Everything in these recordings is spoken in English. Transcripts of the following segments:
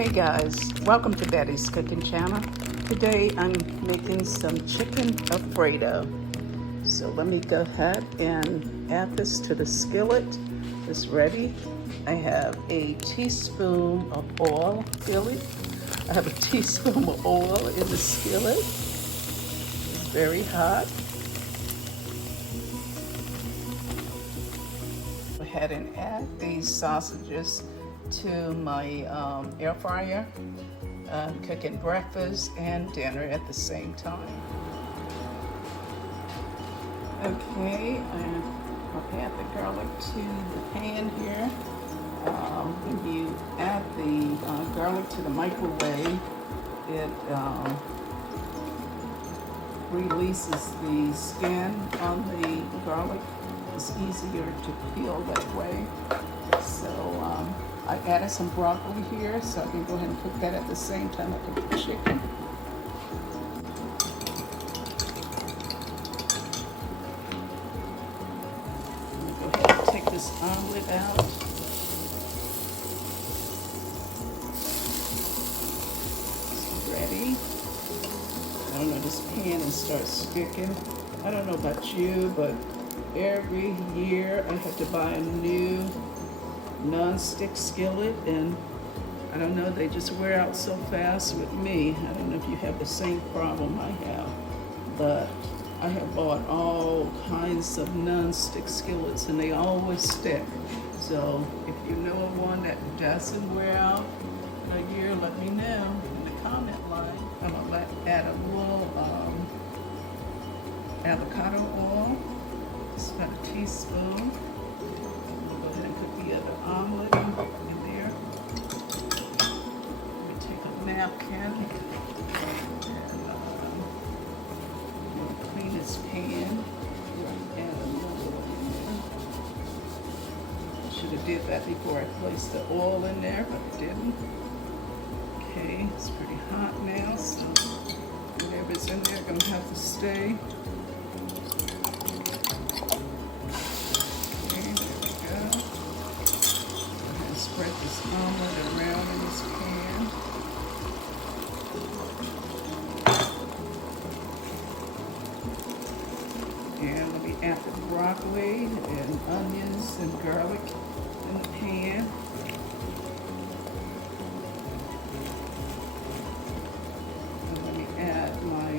Hey guys, welcome to Betty's Cooking Channel. Today I'm making some chicken Alfredo. So let me go ahead and add this to the skillet. It's ready. I have a teaspoon of oil, I have a teaspoon of oil in the skillet. It's very hot. Go ahead and add these sausages to my air fryer. Cooking breakfast and dinner at the same time. Okay, I'll add the garlic to the pan here. When you add the garlic to the microwave, it releases the skin on the garlic. It's easier to peel that way. So I added some broccoli here, so I can go ahead and cook that at the same time I cook the chicken. I'm gonna go ahead and take this omelet out. It's ready. I don't know, this pan and starts sticking. I don't know about you, but every year I have to buy a new non-stick skillet, and I don't know, they just wear out so fast with me. I don't know if you have the same problem I have, but I have bought all kinds of non-stick skillets and they always stick. So if you know of one that doesn't wear out in a year, let me know in the comment line. I'm gonna add a little avocado oil. It's about a teaspoon. The other omelet in there. Let me take a napkin and clean this pan. Add another one in there. Should have did that before I placed the oil in there, but I didn't. Okay, it's pretty hot now, so whatever's in there gonna have to stay. Spread this omelet around in this pan. And let me add the broccoli and onions and garlic in the pan. And let me add my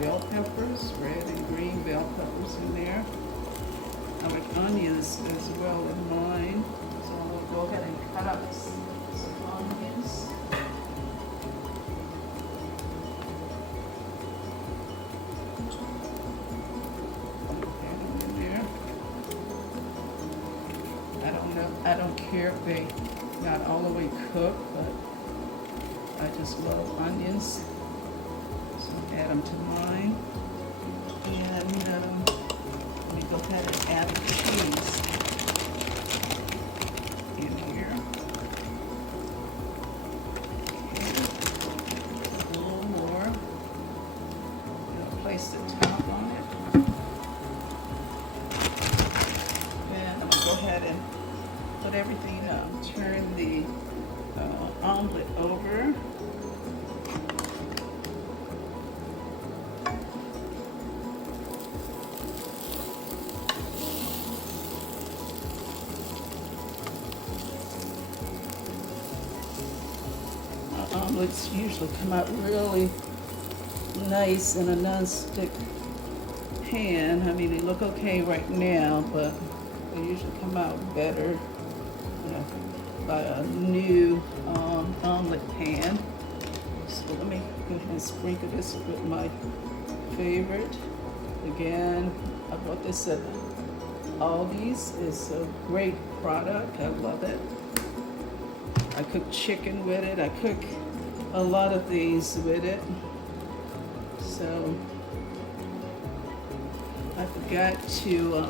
bell peppers, red and green bell peppers in there. I like onions as well in mine. So I'm going to go ahead and cut up some onions. Add them in there. I don't care if they not all the way cooked, but I just love onions. So add them to mine. And let me go ahead and add the cheese in here. A little more. I'm going to place the top on it. Then I'm going to go ahead and put everything up. Turn the omelet over. Omelets usually come out really nice in a non-stick pan. I mean, they look okay right now, but they usually come out better, by a new omelet pan. So let me go ahead and sprinkle this with my favorite. Again, I bought this at Aldi's. It's a great product. I love it. I cook chicken with it. I cook a lot of these with it. So I forgot to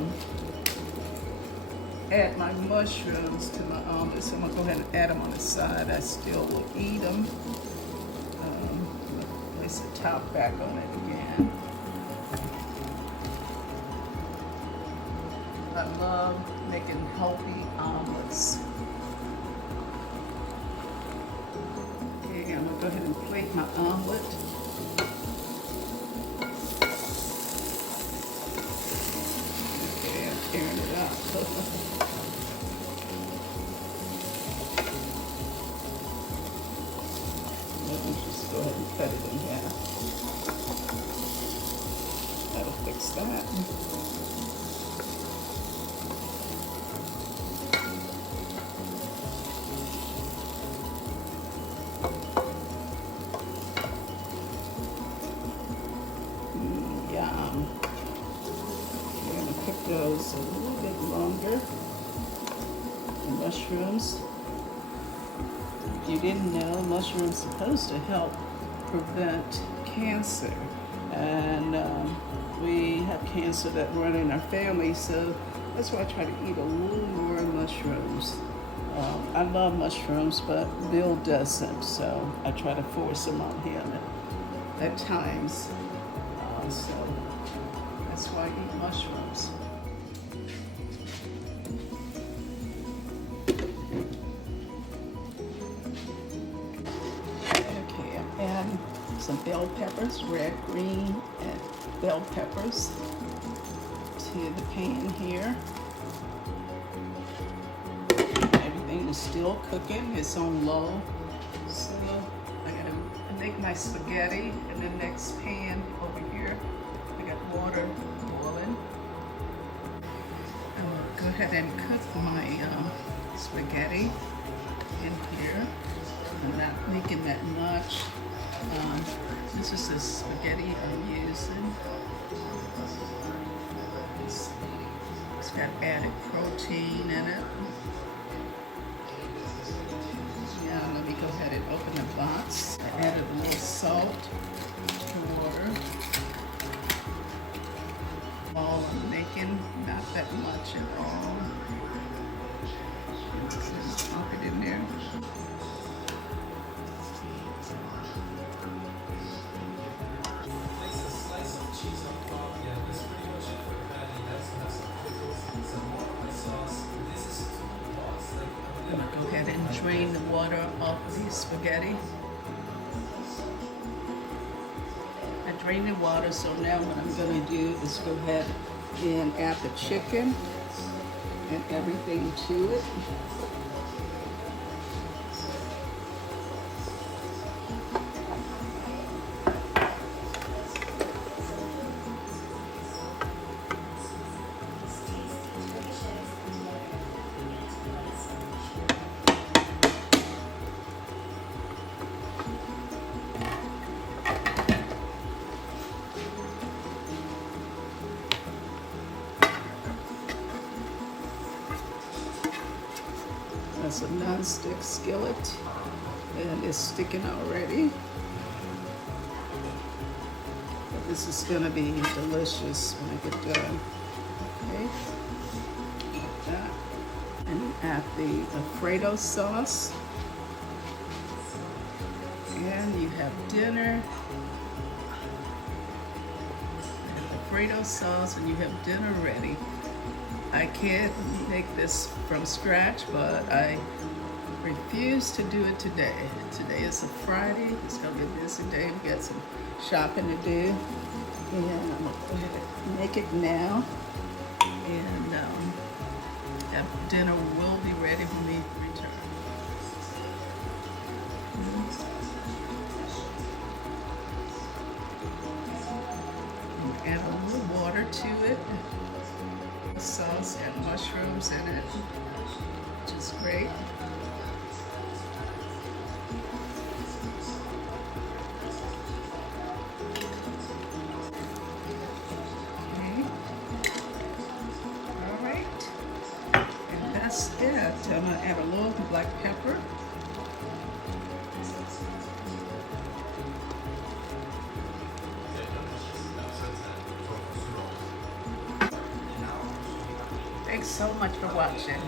add my mushrooms to my omelet, so I'm gonna go ahead and add them on the side. I still will eat them. Place the top back on it again. I love making healthy omelets. go ahead and plate my omelet. Okay, I'm tearing it up. Let me just go ahead and cut it in half. That'll fix that. Yum. We're gonna cook those a little bit longer. The mushrooms. If you didn't know, mushrooms are supposed to help prevent cancer. And we have cancer that run in our family, so that's why I try to eat a little more mushrooms. I love mushrooms, but Bill doesn't, so I try to force them on him at times. So that's why I eat mushrooms. Okay, I'm adding some bell peppers, red, green, and bell peppers to the pan here. Everything is still cooking. It's on low. So I'm gonna make my spaghetti in the next pan over here. I got water boiling. I'm gonna go ahead and cook my spaghetti in here. I'm not making that much. This is the spaghetti I'm using. It's got added protein in it. Yeah, let me go ahead and open the box. I added a little salt to water. All I'm making, not that much at all. Just pop it in there. I'm gonna go ahead and drain the water off of the spaghetti. I drained the water, so now what I'm gonna do is go ahead and add the chicken and everything to it. That's a non-stick skillet, and it's sticking already. But this is gonna be delicious when I get done. Okay, like that. And you add the Alfredo sauce, and you have dinner. Alfredo sauce, and you have dinner ready. I can't make this from scratch, but I refuse to do it today. Today is a Friday. It's gonna be a busy day. We got some shopping to do. And I'm gonna go ahead and make it now. And dinner will be ready when we return. Add a little water to it. Sauce and mushrooms in it, which is great. Okay. All right. And that's it. I'm gonna add a little black pepper. Thanks so much for watching.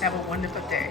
Have a wonderful day.